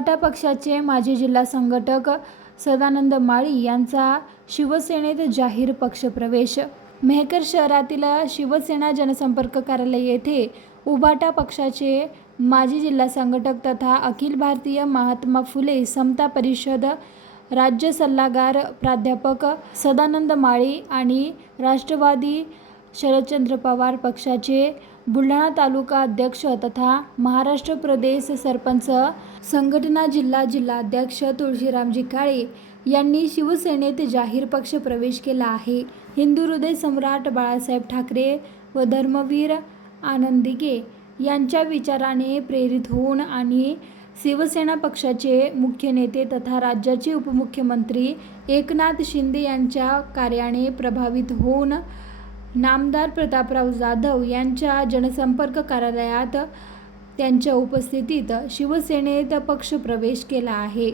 उभाटा पक्षाचे माजी जिल्हा संघटक सदानंद माळी यांचा शिवसेनेत जाहीर पक्षप्रवेश। मेहकर शहरातील शिवसेना जनसंपर्क कार्यालय येथे उभाटा पक्षाचे माजी जिल्हा संघटक तथा अखिल भारतीय महात्मा फुले समता परिषद राज्य सल्लागार प्राध्यापक सदानंद माळी आणि राष्ट्रवादी शरदचंद्र पवार पक्षाचे बुलढाणा तालुका अध्यक्ष तथा महाराष्ट्र प्रदेश सरपंच संघटना जिल्हाध्यक्ष तुळशीरामजी काळे यांनी शिवसेनेत जाहीर पक्ष प्रवेश केला आहे। हिंदू हृदय सम्राट बाळासाहेब ठाकरे व धर्मवीर आनंदीगे यांच्या विचाराने प्रेरित होऊन आणि शिवसेना पक्षाचे मुख्य नेते तथा राज्याचे उपमुख्यमंत्री एकनाथ शिंदे यांच्या कार्याने प्रभावित होऊन नामदार प्रतापराव जाधव यांच्या जनसंपर्क कार्यालयात त्यांच्या उपस्थितीत शिवसेनेत पक्षप्रवेश केला आहे।